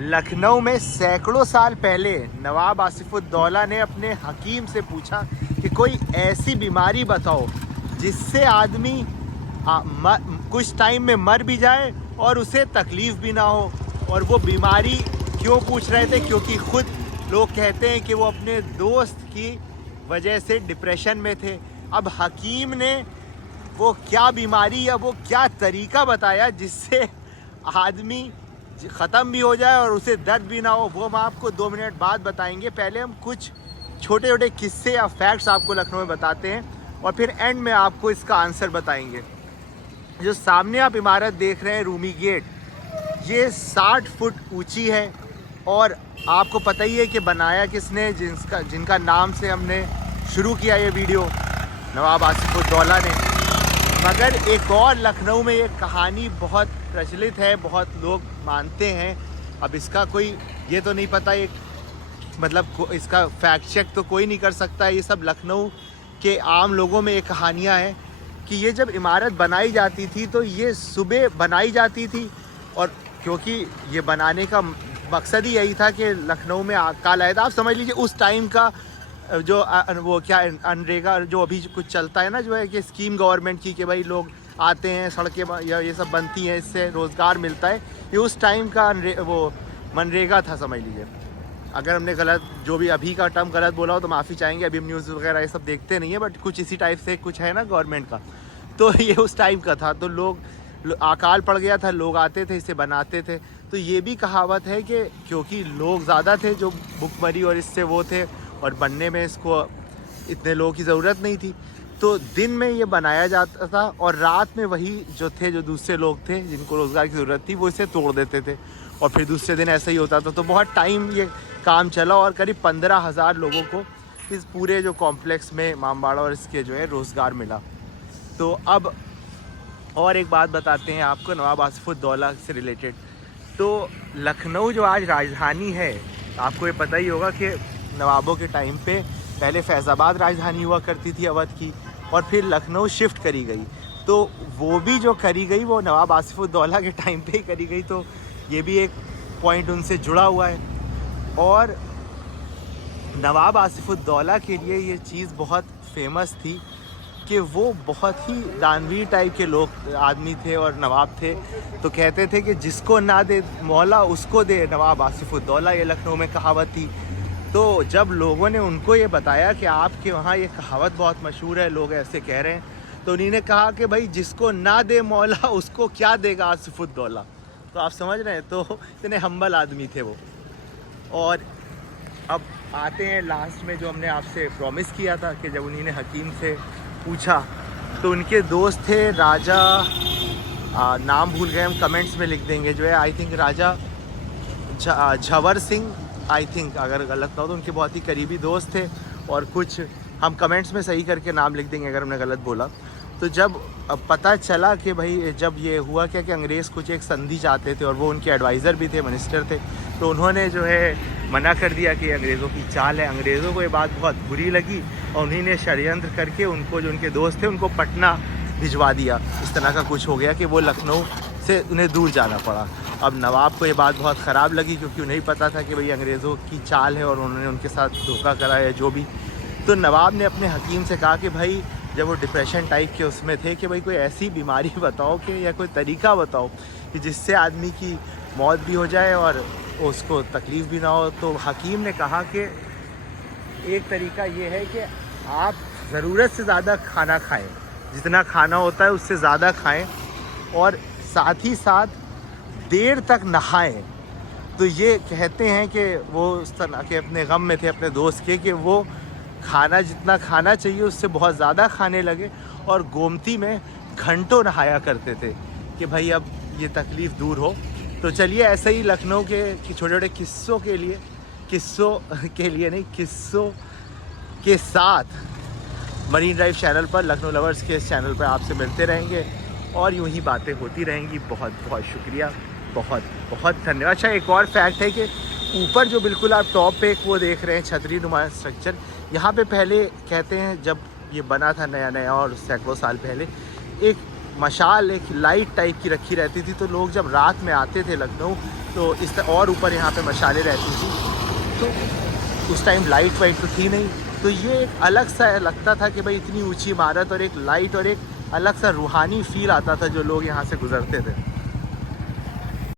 लखनऊ में सैकड़ों साल पहले नवाब आसिफुद्दौला ने अपने हकीम से पूछा कि कोई ऐसी बीमारी बताओ जिससे आदमी कुछ टाइम में मर भी जाए और उसे तकलीफ़ भी ना हो। और वो बीमारी क्यों पूछ रहे थे? क्योंकि खुद लोग कहते हैं कि वो अपने दोस्त की वजह से डिप्रेशन में थे। अब हकीम ने वो क्या बीमारी या वो क्या तरीका बताया जिससे आदमी ख़त्म भी हो जाए और उसे दर्द भी ना हो, वो हम आपको 2 मिनट बाद बताएंगे। पहले हम कुछ छोटे छोटे किस्से या फैक्ट्स आपको लखनऊ में बताते हैं और फिर एंड में आपको इसका आंसर बताएंगे। जो सामने आप इमारत देख रहे हैं रूमी गेट, ये 60 फुट ऊंची है और आपको पता ही है कि बनाया किसने, जिनका नाम से हमने शुरू किया ये वीडियो, नवाब आसिफुद्दौला ने। मगर एक और लखनऊ में ये कहानी बहुत प्रचलित है, बहुत लोग मानते हैं। अब इसका कोई ये तो नहीं पता, एक मतलब इसका फैक्ट चेक तो कोई नहीं कर सकता है। ये सब लखनऊ के आम लोगों में ये कहानियाँ हैं कि ये जब इमारत बनाई जाती थी तो ये सुबह बनाई जाती थी, और क्योंकि ये बनाने का मकसद ही यही था कि लखनऊ में काल आया था। आप समझ लीजिए उस टाइम का जो वो क्या अनरेगा जो अभी कुछ चलता है ना, जो है कि स्कीम गवर्नमेंट की कि भाई लोग आते हैं, सड़कें या ये सब बनती हैं, इससे रोज़गार मिलता है, ये उस टाइम का वो मनरेगा था समझ लीजिए। अगर हमने गलत जो भी अभी का टर्म गलत बोला हो तो माफ़ी चाहेंगे, अभी हम न्यूज़ वगैरह ये सब देखते नहीं है, बट कुछ इसी टाइप से कुछ है ना गवर्नमेंट का, तो ये उस टाइम का था। तो लोग अकाल पड़ गया था, लोग आते थे, इसे बनाते थे। तो ये भी कहावत है कि क्योंकि लोग ज़्यादा थे जो भुखमरी और इससे वो थे, और बनने में इसको इतने लोगों की ज़रूरत नहीं थी, तो दिन में ये बनाया जाता था और रात में वही जो थे, जो दूसरे लोग थे जिनको रोज़गार की ज़रूरत थी, वो इसे तोड़ देते थे और फिर दूसरे दिन ऐसा ही होता था। तो बहुत टाइम ये काम चला और करीब 15,000 लोगों को इस पूरे जो कॉम्प्लेक्स में इमामबाड़ा और इसके जो है रोज़गार मिला। तो अब और एक बात बताते हैं आपको नवाब आसिफुद्दौला से रिलेटेड। तो लखनऊ जो आज राजधानी है, आपको ये पता ही होगा कि नवाबों के टाइम पे पहले फैज़ाबाद राजधानी हुआ करती थी अवध की, और फिर लखनऊ शिफ्ट करी गई। तो वो भी जो करी गई वो नवाब आसिफुद्दौला के टाइम पे ही करी गई। तो ये भी एक पॉइंट उनसे जुड़ा हुआ है। और नवाब आसिफुद्दौला के लिए ये चीज़ बहुत फेमस थी कि वो बहुत ही दानवीर टाइप के लोग आदमी थे और नवाब थे। तो कहते थे कि जिसको ना दे मौला उसको दे नवाब आसिफुद्दौला, ये लखनऊ में कहावत थी। तो जब लोगों ने उनको ये बताया कि आपके वहाँ ये कहावत बहुत मशहूर है, लोग ऐसे कह रहे हैं, तो उन्हीं ने कहा कि भाई जिसको ना दे मौला उसको क्या देगा आसिफुद्दौला। तो आप समझ रहे हैं, तो इतने हम्बल आदमी थे वो। और अब आते हैं लास्ट में, जो हमने आपसे प्रॉमिस किया था कि जब उन्हीं ने हकीम से पूछा, तो उनके दोस्त थे राजा, नाम भूल गए हम, कमेंट्स में लिख देंगे, जो है I think Raja Jhawar Singh, I think अगर गलत ना हो तो उनके बहुत ही करीबी दोस्त थे। और कुछ हम कमेंट्स में सही करके नाम लिख देंगे अगर हमने गलत बोला। तो जब पता चला कि भाई जब ये हुआ क्या कि अंग्रेज़ कुछ एक संधि चाहते थे और वो उनके एडवाइज़र भी थे, मिनिस्टर थे, तो उन्होंने जो है मना कर दिया कि अंग्रेज़ों की चाल है। अंग्रेज़ों को ये बात बहुत बुरी लगी और उन्हीं ने षड्यंत्र करके उनको, जो उनके दोस्त थे, उनको पटना भिजवा दिया। इस तरह का कुछ हो गया कि वो लखनऊ से उन्हें दूर जाना पड़ा। अब नवाब को ये बात बहुत ख़राब लगी क्योंकि उन्हें पता था कि भाई अंग्रेज़ों की चाल है और उन्होंने उनके साथ धोखा करा है जो भी। तो नवाब ने अपने हकीम से कहा कि भाई, जब वो डिप्रेशन टाइप के उसमें थे, कि भाई कोई ऐसी बीमारी बताओ कि या कोई तरीका बताओ कि जिससे आदमी की मौत भी हो जाए और उसको तकलीफ़ भी ना हो। तो हकीम ने कहा कि एक तरीका ये है कि आप ज़रूरत से ज़्यादा खाना खाएं, जितना खाना होता है उससे ज़्यादा खाएं, और साथ ही साथ देर तक नहाएं। तो ये कहते हैं कि वो उस तरह के अपने गम में थे अपने दोस्त के, कि वो खाना जितना खाना चाहिए उससे बहुत ज़्यादा खाने लगे और गोमती में घंटों नहाया करते थे कि भाई अब ये तकलीफ़ दूर हो। तो चलिए ऐसे ही लखनऊ के छोटे छोटे किस्सों के साथ मरीन ड्राइव चैनल पर, लखनऊ लवर्स के इस चैनल पर आपसे मिलते रहेंगे और यूं ही बातें होती रहेंगी। बहुत बहुत शुक्रिया, बहुत बहुत धन्यवाद। अच्छा, एक और फैक्ट है कि ऊपर जो बिल्कुल आप टॉप पे एक वो देख रहे हैं छतरी नुमा स्ट्रक्चर, यहाँ पे पहले कहते हैं जब ये बना था नया नया और सैकड़ों साल पहले, एक मशाल, एक लाइट टाइप की रखी रहती थी। तो लोग जब रात में आते थे लखनऊ तो और ऊपर यहाँ पे मशालें रहती थी। तो उस टाइम लाइट वाइट तो थी नहीं, तो ये एक अलग सा लगता था कि भाई इतनी ऊंची इमारत और एक लाइट और एक अलग सा रूहानी फील आता था जो लोग यहाँ से गुजरते थे।